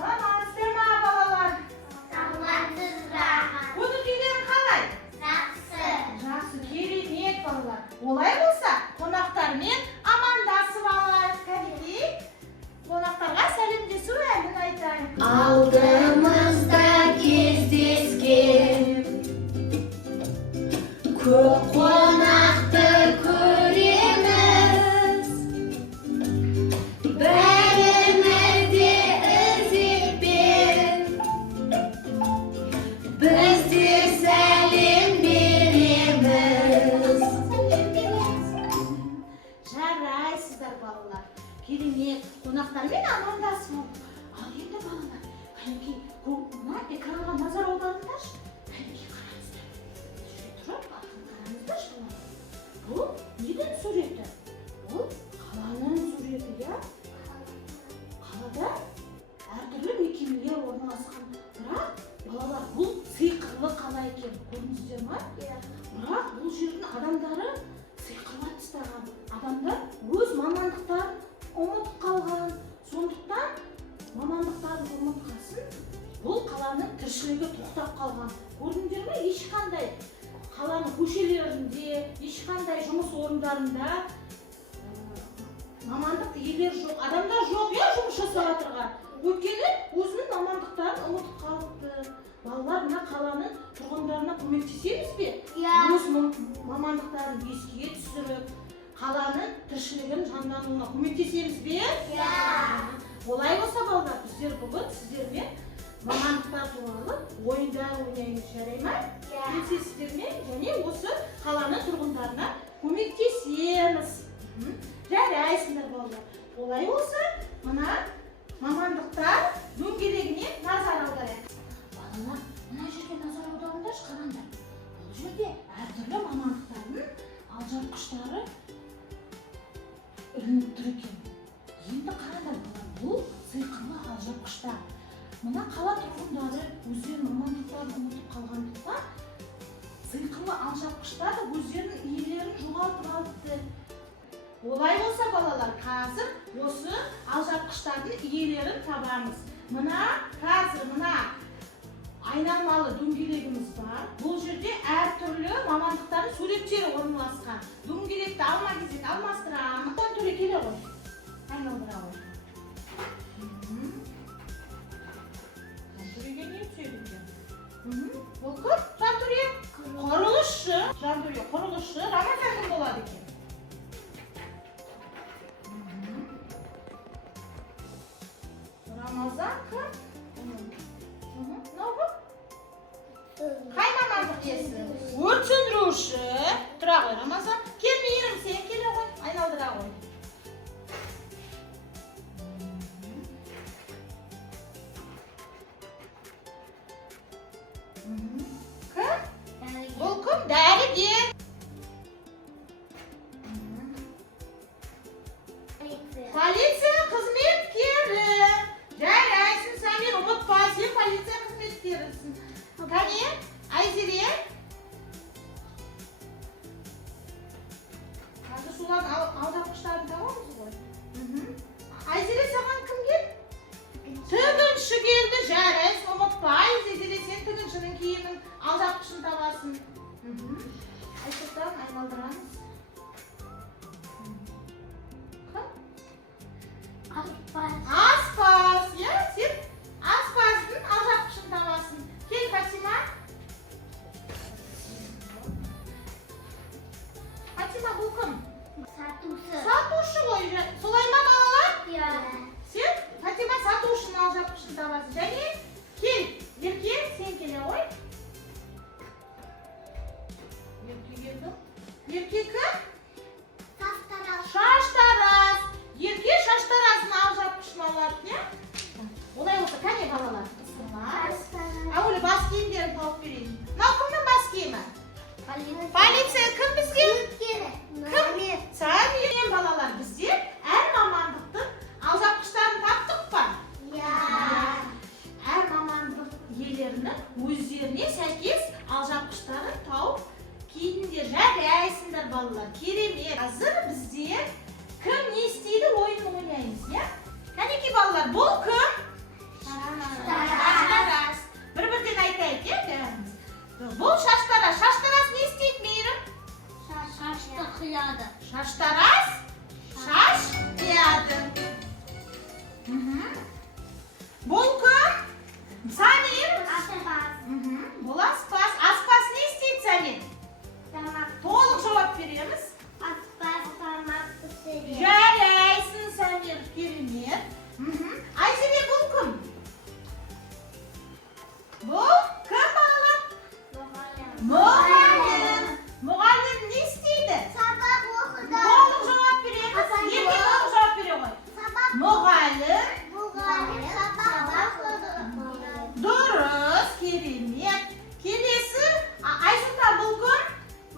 Саламатсыздар ма балалар? Саламатсыздар. Көңіл-күйлерің қалай? Жақсы. Жақсы, керемет балалар. Олай болса, қонақтармен амандасып алайық. Кәдеге қонақтарға сәлемдесу әнін айтайық. Алдымызда кездескен көп қонақты көреміз. Бәріміз де ізетпен біз де сәлем береміз. Жарайсыздар балалар. Керемет қонақтармен амандасып алдық. Ал енді балалар, кәнекей мына экранға назар аударыңдаршы. Кәнекей қараңыздар. Тұрып, қараңыздаршы балалар. Бұл неден суреті? Бұл қаланың суреті, иә? Қалада әртүрлі мекемелер орналасқан. Бірақ балалар, бұл сиқырлы қала екен. Көрдіңіздер ме? Бірақ бұл жердің адамдары сиқырлап тастаған. Адамдар өз мамандықтарын ұмытып қалған. Сондықтан мамандықтарын ұмытқасын, бұл қаланың тіршілігі тоқтап қалған. Көрдіңдер ме? Ешқандай қаланың көшелерінде, ешқандай жұмыс орындарында мамандық иелері жоқ, адамдар жоқ, я жұмыс жасап отырған. Өйткені өзінің мамандықтарын ұмытып қалыпты. Балалар, мына қаланың тұрғындарына көмектесеміз бе? Өз мамандықтарын еске түсіріп, қаланың тіршілігін жандануына көмектесеміз бе? Олай болса балалар, біздер бүгін сіздермен мамандықтар туралы ойындар ойнаймыз, жарай ма? Келісесіздер ме? Және осы қаланың тұрғындарына көмектесеміз. Жарайсыңдар балалар. Олай болса, мына мамандықтар дөңгелегіне назар аударайық. Балалар, мына жерге назар аударыңдаршы, қараңдар. Бұл жерде әртүрлі мамандықтардың алжапқыштары ілініп тұр екен. Енді қараңдар балалар, бұл сиқырлы алжапқыштар. Мына қала тұрғындары өздерінің мамандықтарын ұмытып қалғандықтан сиқырлы алжапқыштар өздерінің иелерін жоғалтып алыпты. Олай болса балалар, қазір осы алжапқыштардың иелерін табамыз. Қазір мына айналмалы дөңгелегіміз бар. Бұл жерде әртүрлі мамандықтардың суреттері орналасқан. Дөңгелекті алма-кезек алмастырамыз. Жантөре келе ғой. Айналдыра ғой. Жантөреге не түседі екен? Бұл кім? Жантөре құрылысшы. Жантөре құрылысшы Рамазан кім болады екен? Рамазан кім? Мынау кім? Қай мамандық десің? Өрт сөндіруші. Тұра ғой Рамазан. Кел мейірім, сен келе ғой. Айналдыра ғой. Кім? Бұл кім? Дәрігер. Полиция қызметкері. Жарайсың, Самир, ұмытпа, сен полиция қызметкерісің. Кәне, Айзере. Қазір солардың алжапқыштарын табамыз ғой. Айзере, саған кім келді? Тігінші келді, жарайсың, ұмытпа. Айзере, сен тігіншінің киімін алжапқышын табасың. Айсақтан айналдырамыз. Аспаз, я, сен аспаздың алжапқышын табасың. Кел, Фатима. Фатима, бұл кім? Сатушы ғой, солай ма балалар? Сен Фатима сатушының алжапқышын табасың. Және кел, Ерке, сен келе ғой. Ерке келді. Ерке кім? Шаштараз. Ерке шаштараздың алжапқышын алады, не? Олай болса, кәне балалар? Әуелі бас киімдерін тауып берейін. Мынау кімнің бас киімі? Полиция кім бізге? Кім? Самир. Балалар, біздер әр мамандықтың алжапқыштарын таптық па? Әр мамандық иелерінің өздеріне сәйкес алжапқыштарын тауып кейдіңдер. Жарайсыңдар балалар, керемет. Қазір біздер кім не істейді ойынын ойнаймыз, я? Кәнекей балалар, бұл кім? Бұл шаштараз. Шаштараз не істейді, Мейірім? Шашты қияды. Шаштараз шаш қияды. Бұл кім? Самир. Аспаз. Бұл аспаз. Аспаз не істейді, Самир? Тамақ. Толық жауап береміз. Аспаз тамақ пісіреді. Жарайсың, Самир. Керемет. Айзере, бұл кім? Бұл кім, балалар? Мұғалім. Мұғалім не істейді? Сабақ оқыды. Толық жауап береміз. Ерте толық жауап бере ғой. Мұғалім. Мұғалім сабақ оқыды. Дұрыс, керемет. Келесі, Айсұлтан, бұл кім?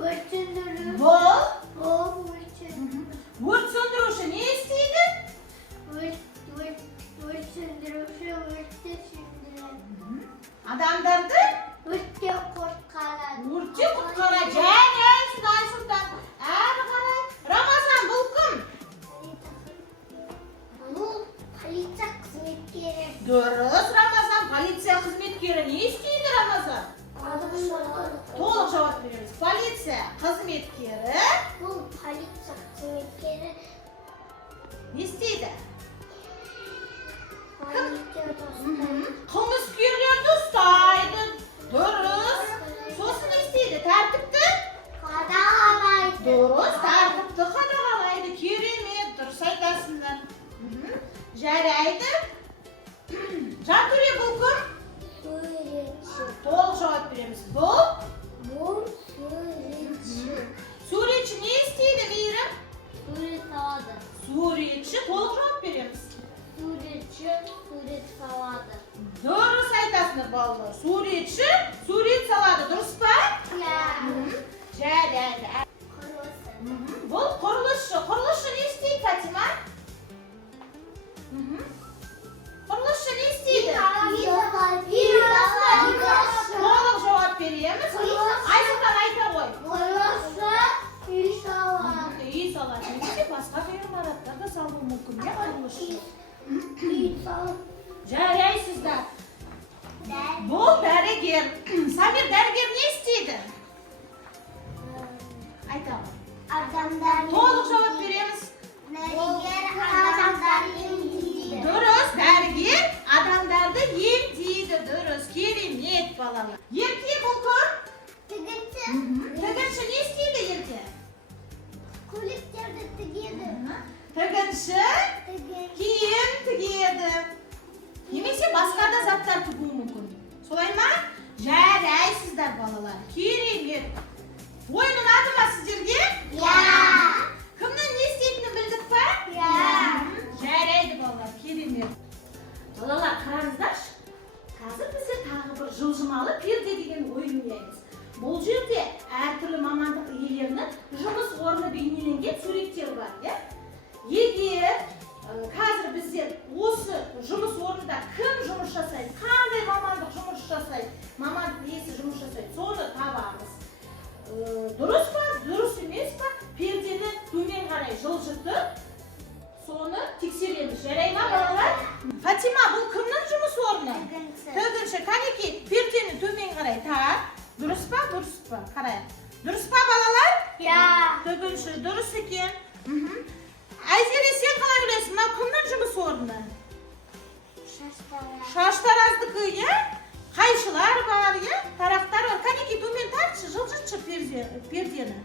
Өрт сөндіру. Бұл Өрт сөндіру. өрт сөндіруші не істейді? Өрт сөндіруші өртті сөндіреді. Адамдарды Өрттен құтқарады. өрттен құтқарады. Жарайсың, Айсұлтан. Әрі қарай. Рамазан, бұл кім? Бұл полиция қызметкері. Дұрыс, Рамазан. Полиция қызметкері не істейді, Рамазан? Толық жауап береміз. Полиция қызметкері Бұл полиция қызметкері. не істейді? Полиция Қылмыскерлерді ұстайды. Дұрыс. Сосын не істейді? Тәртіпті? қадағалайды. Дұрыс, тәртіпті қадағалайды. Керемет, дұрыс айтасыңдар. Жарайды. Жантөре, бұл кім? Суретші. Толық жауап береміз. Бұл Бұл суретші. суретші не істейді, Мейірім? Сурет салады. Суретші, толық жауап береміз. Суретші сурет салады. Дұрыс айтасыңдар, балалар. Суретші сурет салады. Дұрыс па? Жарайды. Құрылысы. Бұл құрылысшы. Құрылысшы не істейді, Фатима? Құрылысшы не істейді? Толық жауап береміз. Айсұлтан айта ғой. Құрылысы үй салады. Үй салады. Немесе басқа ғимараттар да салуы мүмкін, не құрылысшы? Үй салады. Жарайсыздар. Бұл дәрігер. Самир, дәрігер не істейді? Айта ғой. Толық жауап береміз. Дәрігер адамдарды емдейді. Дұрыс, дәрігер адамдарды емдейді. Дұрыс, керемет, балалар. Ерте бұл кім? Тігінші. Тігінші не істейді ерте? Көліктерді тігеді. Тігінші киім тігеді. Немесе басқа да заттар тігуі мүмкін. Солай ма? Жарайсыздар, балалар. Керемет. Ойын ұнады ма сіздерге? Кімнің не істейтінін білдік па? Жарайды, балалар. Керемет. Балалар, қараңыздаршы. Қазір бізде тағы бір жылжымалы перде деген ойын ойнаймыз. Бұл жерде әртүрлі мамандық иелерінің жұмыс орны бейнеленген суреттер бар, иә? Егер қазір біздер осы жұмыс орнында кім жұмыс жасайды, қандай мамандық жұмыс жасайды, мамандық иесі жұмыс жасайды, соны табамыз. Дұрыс па, дұрыс емес па, пердені төмен қарай жылжытып, соны тексереміз. Жарай ма, балалар? Фатима, бұл кімнің жұмыс орны? Тігінші. Қанеки, пердені төмен қарай тар. Дұрыс па, дұрыс па? Қарайық. Дұрыс па, балалар? Тігінші, дұрыс екен. Айзере, сен қалай білесің? Мынау кімнің жұмыс орны? Шаштараздікі, иә? Қайшылар бар, иә? Тарақтар бар. Қанеки, төмен тартшы, жылжытшы пердені.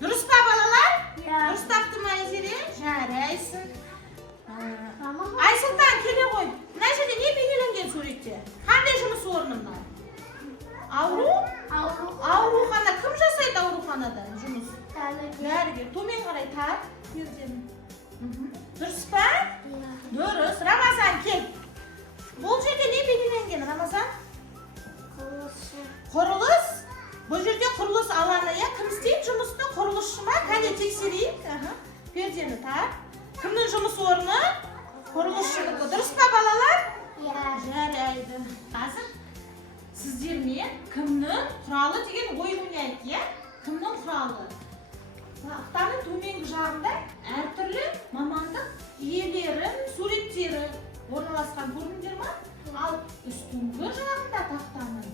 Дұрыс па, балалар? Дұрыс тапты ма, Айзере? Жарайсың. Айсұлтан, келе ғой. Мына жерде не бейнеленген суретте? Қандай жұмыс орны мынау? Аурухана. Кім жасайды ауруханада жұмыс? Дәрігер. Төмен қарай тар пердені. Дұрыс па? Дұрыс. Рамазан, кел. Бұл жерде не бейнеленген, Рамазан? Құрылыс. Бұл жерде құрылыс алаңы, иә? Кім істейді жұмысты? Құрылысшы ма? Қане тексерейік. Пердені тар. Кімнің жұмыс орны? Құрылысшылығы. Дұрыс па, балалар? Жарайды. Қазір сіздермен кімнің құралы деген ойын ойнайық, иә? Кімнің құралы? Тақтаның төменгі жағында әртүрлі мамандық иелері, суреттері орналасқан көрдіңдер ма? Ал үстіңгі жағында тақтаның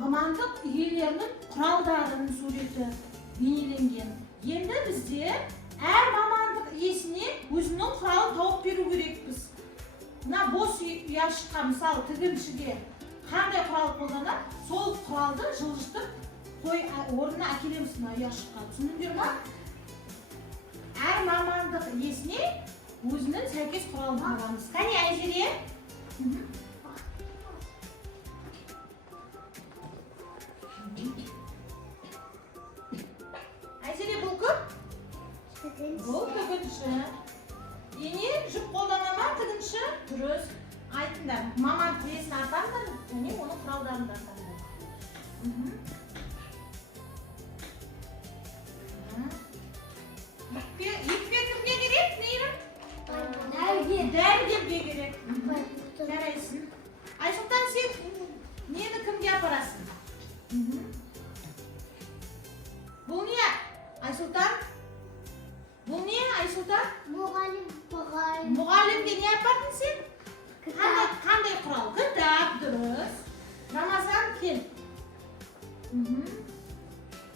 мамандық иелерінің құралдарының суреті бейнеленген. Енді бізде әр мамандық иесіне өзінің құралын тауып беру керекпіз. Мына бос ящикқа, мысалы тігіншіге қандай құрал қолданады, сол құралды жылжытып орнына әкелеміз мына ящикқа. Түсіндіңдер ме? Әр мамандық иесіне өзінің сәйкес құралын табамыз. Қане Айзере? Айзере, бұл кім? Бұл тігінші. Ене жүк қолдана ма тігінші? Дұрыс. Айтыңдар, мамандық иесін атаңдар, және оның құралдарын да атаңдар. Екпе кімге керек, Мейрам? Дәрігерге керек. Жарайсың. Айсұлтан, сен нені кімге апарасың? Бұл не, Айсұлтан? Бұл не, Айсұлтан? Мұғалімге не апардың сен? Қандай құрал? Кітап, дұрыс. Рамазан, кел.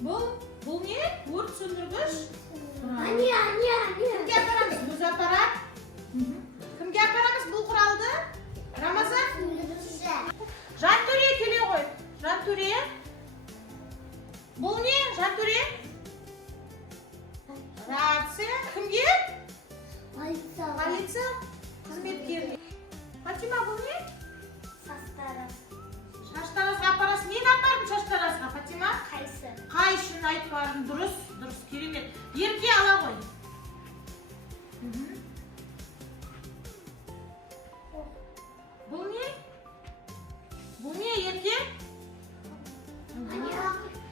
Бұл не? Өрт сөндіргіш? Кімге апарамыз? Өз апарат? Кімге апарамыз бұл құралды? Рамазан? Жантөре келе ғой. Жантөре? Бұл не? Жантөре? Рация. Кімге? Полиция? Қызметкер. Фатима, бұл не? Шаштаразға апарасың. Нені апардың шаштаразға, Фатима? Қайшын айтып бардың. Дұрыс, керемет. Ерке ала ғой. Бұл не? Бұл не, Ерке?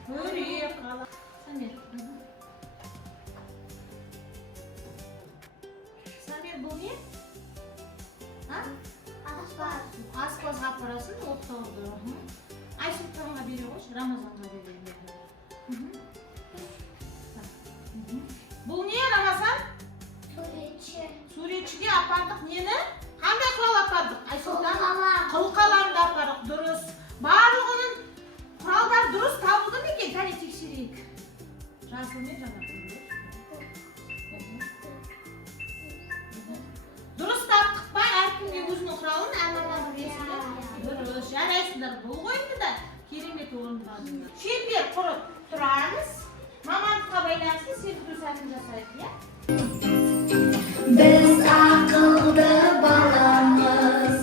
Көрек ала. Самет. Самет, бұл не? Аспазға апарасың, оқтауды. Айсұлтанға бере қойш, Рамазанға бере. Бұл не, Рамазан? Суретшіге апардық нені? Қандай құрал апардық? Айсұлтан? Қылқаламды апардық, дұрыс. Барлығының құралдар дұрыс табылды ма екен? Кәне тексерейік. Жасылмен жаңа. Дұрыс таптық па? Әркімге өзінің құралын әмірманның есілі. Дұрыс, жарайсыңдар. Бұл ойынды да керемет орындадыңдар. Шеңбер құрып тұрамыз. Мамандыққа байланысты серпілу сәтін жасайық, иә? Біз ақылды баламыз,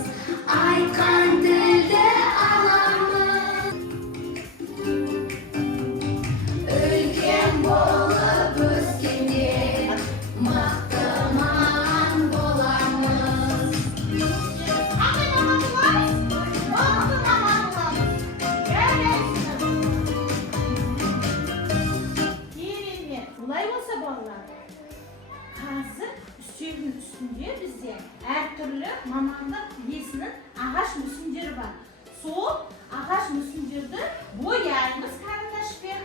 айтқан тілді аламыз. Үлкен болып өскенде мықты маман боламыз. Қандай маман боламыз? Мықты маман боламыз. Жарайсыңдар. Керемет. Олай болса балалар, қазір үстелдің үстінде бізде әртүрлі мамандық иесінің ағаш мүсіндері бар. Сол ағаш мүсіндерді бояймыз карандашпен.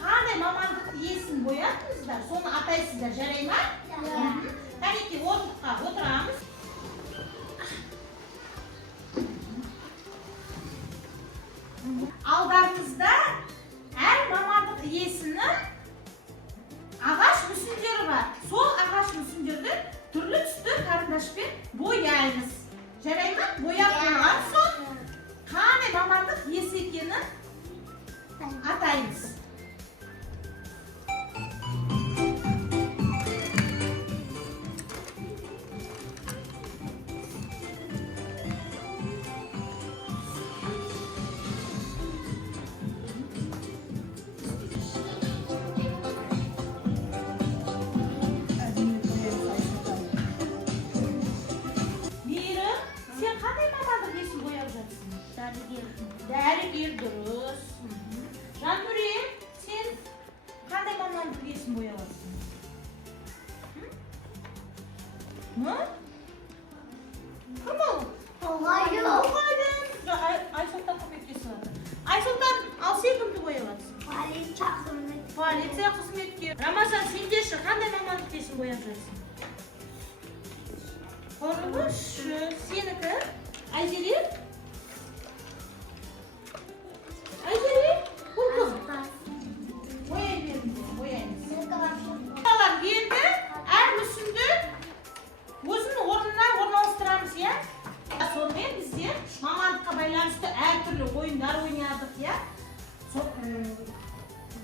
Қандай мамандық иесін бояттыңыздар, соны атайсыздар, жарай ма? Кәнекей, орындыққа отырамыз. Алдарыңызда әр мамандық иесінің ағаш мүсіндері бар. Сол ағаш мүсіндерді түрлі түсті карандашпен бояймыз. Жарай ма? Бояп болған соң қандай мамандық иесі екенін атаймыз. Дәрігер, дұрыс. Жантөре, сен қандай мамандық иесін бояласың? Кім ол? Мұғалім. Айсұлтан көмектесіп жатыр. Айсұлтан, ал сен кімді бояласың? Полиция қызметкері. Рамазан, сендеші қандай мамандық иесін бояп жатсың? Құрылысшы. Сенікі? Айзере?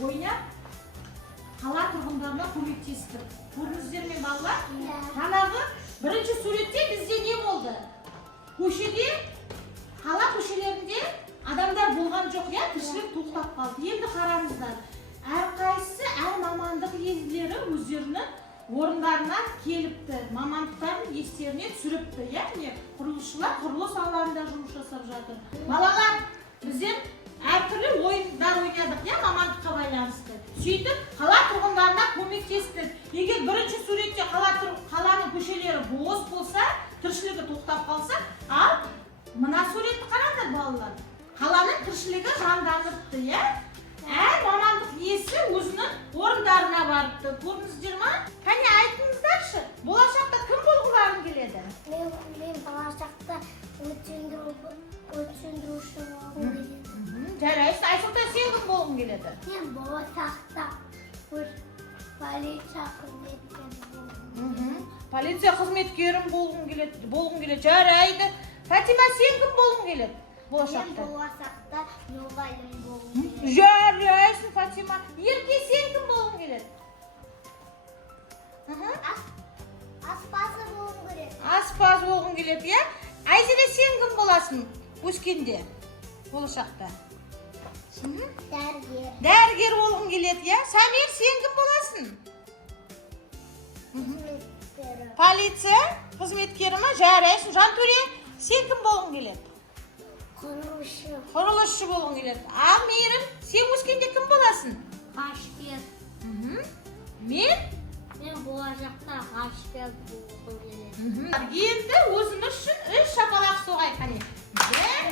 ойнап қала тұрғындарына көмектестік. Көрдіңіздер ме балалар? Жаңағы бірінші суретте бізде не болды? Көшеде, қала көшелерінде адамдар болған жоқ, я, тіршілік тоқтап қалды. Енді қараңыздар, әрқайсысы әр мамандық иелері өздерінің орындарына келіпті, мамандықтарын естеріне түсіріпті, яғни құрылысшылар құрылыс алаңында жұмыс жасап жатыр. Балалар, біздер әртүрлі ойындар ойнадық, я, мамандыққа байланысты. Сөйтіп, қала тұрғындарына көмектестік. Егер бірінші суретте қаланың көшелері бос болса, тіршілігі тоқтап қалса, ал мына суретті қараңдар балалар. Қаланың тіршілігі жанданыпты, я? Әр мамандық иесі өзінің орындарына барыпты. Көрдіңіздер ме? Қане айтыңыздаршы, болашақта кім болғыларың келеді? Мен болашақта өрт сөндіруші болғым келеді. Жарайсың, Айсұлтан, сен кім болғың келеді? Мен болашақта полиция қызметкері Полиция қызметкерін болғың келеді. Жарайды. Фатима, сен кім болғың келеді? Мен Болашақта. болашақта мұғалім болғым келеді. Жарайсың, Фатима. Ерке, сен кім болғың келеді? Аспазы болғым келеді. Аспаз болғың келеді, я? Айзере, сен кім боласың өскенде? Болашақта. Дәрігер. Дәрігер болғың келеді, я? Самир, сен кім боласың? Қызметкері. Полиция қызметкері ма? Жарайсың. Жантөре, сен кім болғың келеді? Құрылысшы. Құрылысшы болғың келеді. Ал Мейірім, сен өскенде кім боласың? Ғарышкер. Мен болашақта ғарышкер болғым келеді. Енді өзіміз үшін 3 шапалақ соғайық. Қане. 1